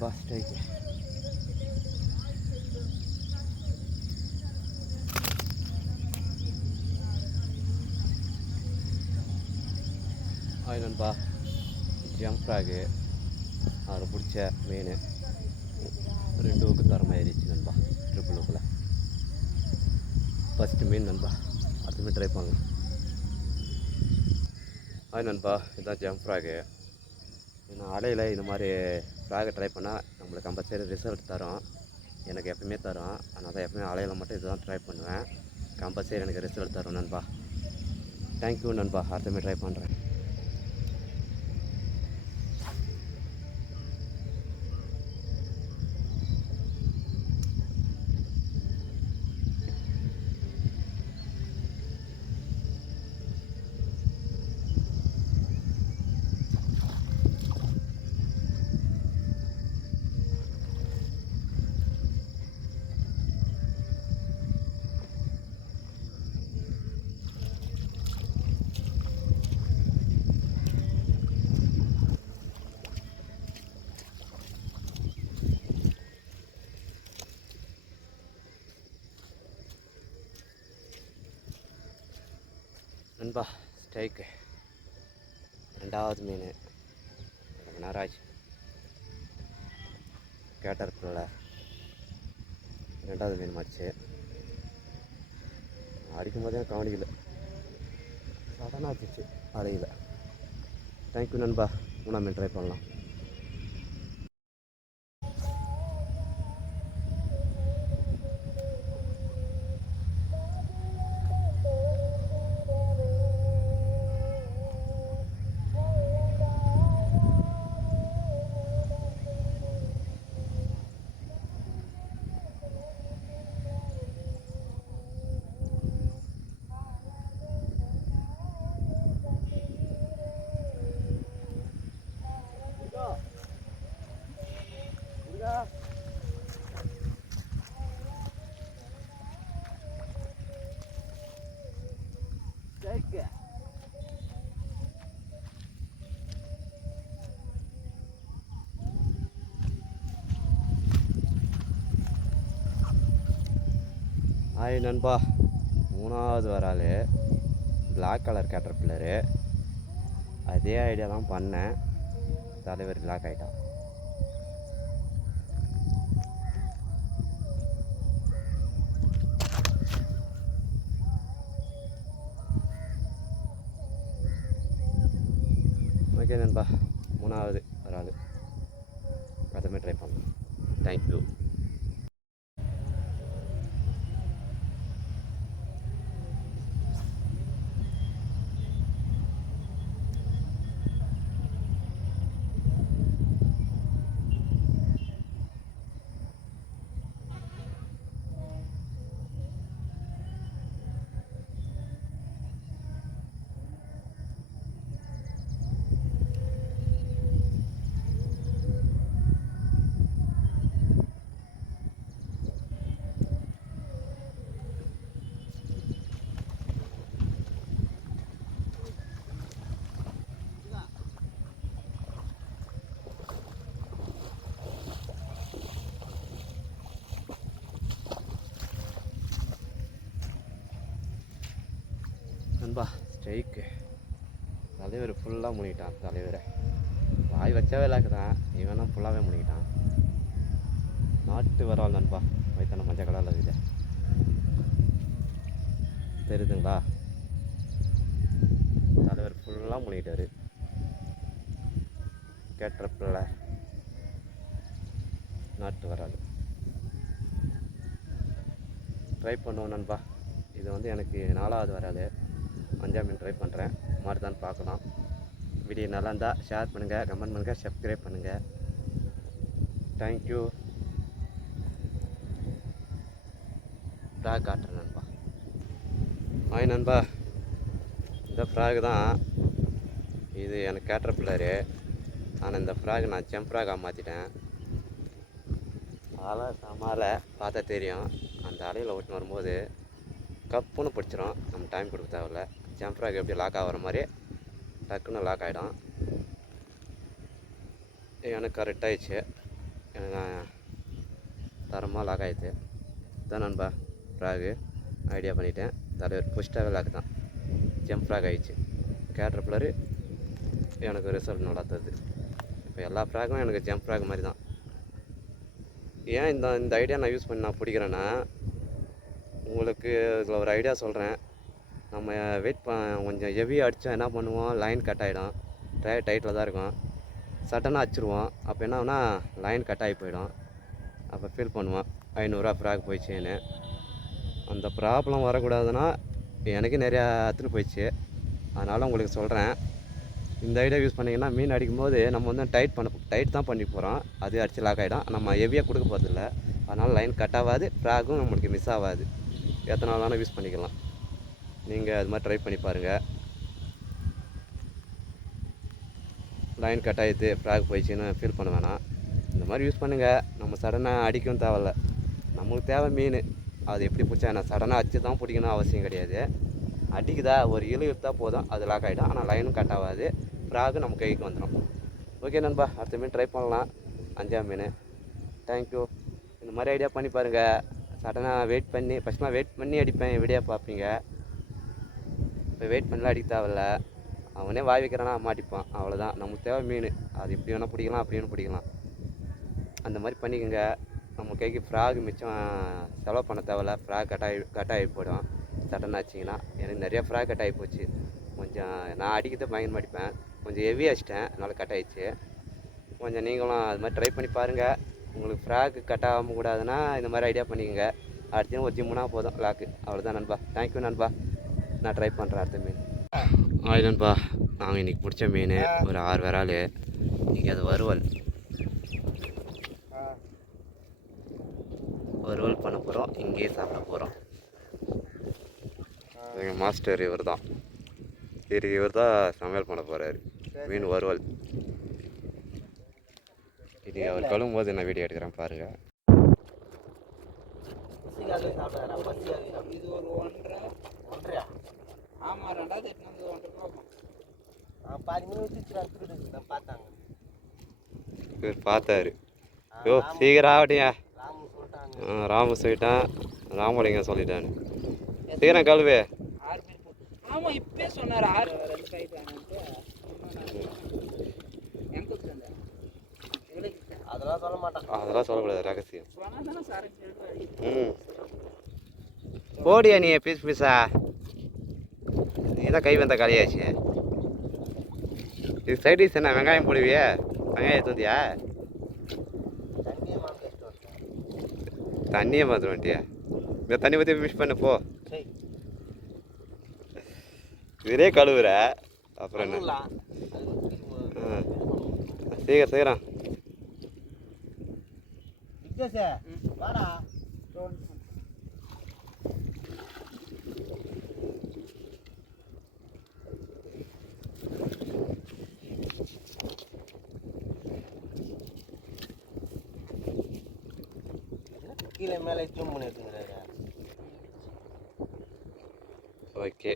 நண்பா ஸ்ட்ரைக்கு. ஆய் நண்பா, ஜம்ப் ஃப்ராகு அதில் பிடிச்ச மீன் 2 ஊக்கு தரமாயிருச்சு நண்பா. ட்ரிபிள் ஊக்கில் ஃபஸ்ட்டு மீன் நண்பா. அடுத்த மீன் ட்ரை பண்ணலாம். ஆய் நண்பா, இதுதான் ஜம்ப் ஃப்ராகு. நான் அலையில் இந்த மாதிரி ஃப்ராகை ட்ரை பண்ணால் நம்மளுக்கு கம்பல்சரி ரிசல்ட் தரும். எனக்கு எப்பவுமே தரும். அதனால் தான் எப்பவுமே அலையில் மட்டும் இதுதான் ட்ரை பண்ணுவேன். கம்பல்சரி எனக்கு ரிசல்ட் தரும் நண்பா. தேங்க்யூ நண்பா. அடுத்த ட்ரை பண்ணுறேன். நண்பா ஸ்ட்ரைக்கு 2வது மீன். ரொம்ப நேரம் ஆச்சு. கேட்டர்பில்லர் 2வது மீன் மாச்சு. அடிக்கும் போதே கவனிக்கல, சடனாக ஆச்சு அலையில். தேங்க்யூ நண்பா. 3ஆம் மீன் ட்ரை பண்ணலாம். ஹாய் நண்பா, 3வது வரால் பிளாக் கலர் கேட்டர்பில்லரு. அதே ஐடியா தான் பண்ணேன். தலைவர் பிளாக் ஆகிட்டான். ஓகே நண்பா, 3வது வரால். அதுமாதிரி ட்ரை பண்ணலாம். தேங்க்யூ. நண்பா ஸ்ட்ரைக்கு. தலைவர் ஃபுல்லாக முனிக்கிட்டான். தலைவரை வாய் வச்சாவே இல்லாக்குதான், இவனும் ஃபுல்லாகவே முனிக்கிட்டான். நாட்டு வரால் நண்பா. வயிற்றான மஞ்சள் கலரில் இருக்குது, தெரியுதுங்களா? தலைவர் ஃபுல்லாக முனிக்கிட்டார். கேட்டர்பில்லர் நாட்டு வரால் ட்ரை பண்ணுவோம் நண்பா. இது வந்து எனக்கு 4வது வராது. 5ஆம் மீன் ட்ரை பண்ணுறேன். மாதிரி தான் பார்க்கலாம். வீடியோ நல்லா இருந்தால் ஷேர் பண்ணுங்கள், கமெண்ட் பண்ணுங்கள், சப்ஸ்கிரைப் பண்ணுங்கள். தேங்க்யூ. ஃப்ராக் காட்டுறேன் நண்பா. ஆய் நண்பா, இந்த ஃப்ராக் தான் இது. எனக்கு கேட்டர்பில்லரு. ஆனால் இந்த ஃப்ராக் நான் ஜம்ப் ஃப்ராகாக மாற்றிட்டேன். அலை சமாலை பார்த்தா தெரியும். அந்த அலையில் ஓட்டு வரும்போது கப்புன்னு பிடிச்சிரும். நம்ம டைம் கொடுக்க தேவையில்ல. ஜம்ப் ஃப்ராக் எப்படி லாக் ஆகிற மாதிரி டக்குன்னு லாக் ஆகிடும். எனக்கு கரெக்டாகிடுச்சு. எனக்கு தரமாக லாக் ஆகிடுது. இதான் நண்பா ஃப்ராகு ஐடியா பண்ணிட்டேன். தலைவர் புஷ்டாகவே லாக் தான், ஜம்ப் ஃப்ராக் ஆகிடுச்சு. கேட்டர்பில்லரு எனக்கு ரிசல்ட் நல்லா தருது. இப்போ எல்லா ஃப்ராகும் எனக்கு ஜம்ப் ஃப்ராக் மாதிரி தான். ஏன் இந்த ஐடியா நான் யூஸ் பண்ணி நான் பிடிக்கிறேன்னா, உங்களுக்கு இதில் ஒரு ஐடியா சொல்கிறேன். நம்ம கொஞ்சம் ஹெவியாக அடித்தா என்ன பண்ணுவோம், லைன் கட் ஆகிடும். டயர் டைட்டில் தான் இருக்கும், சட்டனாக அடிச்சிருவோம். அப்போ என்ன ஆகுனா லைன் கட் ஆகி போயிடும். அப்போ ஃபீல் பண்ணுவோம் 500 ஃப்ராக் போயிடுச்சுன்னு. அந்த ப்ராப்ளம் வரக்கூடாதுன்னா எனக்கு நிறையா எடுத்துன்னு போயிடுச்சு. அதனால் உங்களுக்கு சொல்கிறேன், இந்த ஐடியா யூஸ் பண்ணிங்கன்னா மீன் அடிக்கும்போது நம்ம வந்து டைட் தான் பண்ணி போகிறோம். அது அடித்து லாக் ஆகிடும். நம்ம ஹெவியாக கொடுக்க போகிறதில்ல. அதனால் லைன் கட் ஆகாது, ஃப்ராகும் நம்மளுக்கு மிஸ் ஆகாது. எத்தனை நாள் வேணால் யூஸ் பண்ணிக்கலாம். நீங்கள் அது மாதிரி ட்ரை பண்ணி பாருங்கள். லைன் கட் ஆகிடுது, ஃப்ராக் போயிடுச்சுன்னு ஃபீல் பண்ண வேணாம். இந்த மாதிரி யூஸ் பண்ணுங்கள். நம்ம சடனாக அடிக்கவும் தேவையில்ல. நம்மளுக்கு தேவை மீன். அது எப்படி பிடிச்சா என்ன, சடனாக அடிச்சு தான் பிடிக்கணும் அவசியம் கிடையாது. அடிக்குதா ஒரு இழு எடுத்தால் போதும், அது லாக் ஆகிடும். ஆனால் லைனும் கட் ஆகாது, ஃப்ராகு நம்ம கைக்கு வந்துடும். ஓகே நண்பா, அடுத்த மீன் ட்ரை பண்ணலாம். 5ஆம் மீன். தேங்க்யூ. இந்த மாதிரி ஐடியா பண்ணி பாருங்கள். சடனாக ஃபஸ்ட்லாம் வெயிட் பண்ணி அடிப்பேன், வீடியோ பார்ப்பீங்க. இப்போ வெயிட் பண்ணலாம் அடிக்க தேவையில்ல. அவனே வாய் வைக்கிறானா மாட்டிப்பான், அவ்வளோதான். நமக்கு தேவை மீன். அது இப்படி வேணால் பிடிக்கலாம், அப்படி வேணும் பிடிக்கலாம். அந்த மாதிரி பண்ணிக்கோங்க. நம்ம கைக்கு ஃப்ராக் மிச்சம் செலவு பண்ண தேவையில்ல. ஃப்ராக் கட் ஆகி போய்டும் சட்டன் ஆச்சிங்கன்னா. எனக்கு நிறையா ஃப்ராக் கட் ஆகி போச்சு. கொஞ்சம் நான் அடிக்கிறத பயங்கரமாக அடிப்பேன், கொஞ்சம் ஹெவி அடிச்சிட்டேன், அதனால் கட் ஆகிடுச்சு. கொஞ்சம் நீங்களும் அது மாதிரி ட்ரை பண்ணி பாருங்கள். உங்களுக்கு ஃப்ராக் கட் ஆகாமல் கூடாதுன்னா இந்த மாதிரி ஐடியா பண்ணிக்கோங்க. அடுத்து ஒரு ஜிம்முனா போதும் லாக்கு. அவ்வளோதான் நண்பா. தேங்க்யூ நண்பா. நான் ட்ரை பண்ணுறேன் அடுத்த மீன். ஆய் நண்பா, நாங்கள் இன்றைக்கி பிடிச்ச மீன் ஒரு 6 விரால். இன்றைக்கி அது வறுவல் பண்ண போகிறோம். இங்கேயே சாப்பிட போகிறோம். எங்கள் மாஸ்டர் இவர் தான் சமையல் பண்ண போகிறாரு. மீன் வறுவல். இது அவர் கழுவும் போது நான் வீடியோ எடுக்கிறேன் பாருங்கள். பார்த்தாரு. யோ சீக்கிரம் ஆகட்டியா. ராமு சொல்லிட்டான், ராமலிங்கம் சொல்லிட்டான். சீக்கிரம் கழுவு. அதெல்லாம் சொல்லக்கூடாது, ரகசியம். போடியா நீ பீஸா. நீதான் கை வந்த காலியாச்சு. இது சைடிஸ் என்ன, வெங்காயம் போடுவியா? வெங்காயம் தூந்தியா? தண்ணியை மாத்திரம் வண்டியா. இந்த தண்ணி பற்றி மிஸ் பண்ண போ. இதே கழுவுற அப்புறம் என்ன. சீக்கிரம் கீழே மேலே ஜூம் பண்ணி எடுத்துக்கிறாரு. ஓகே.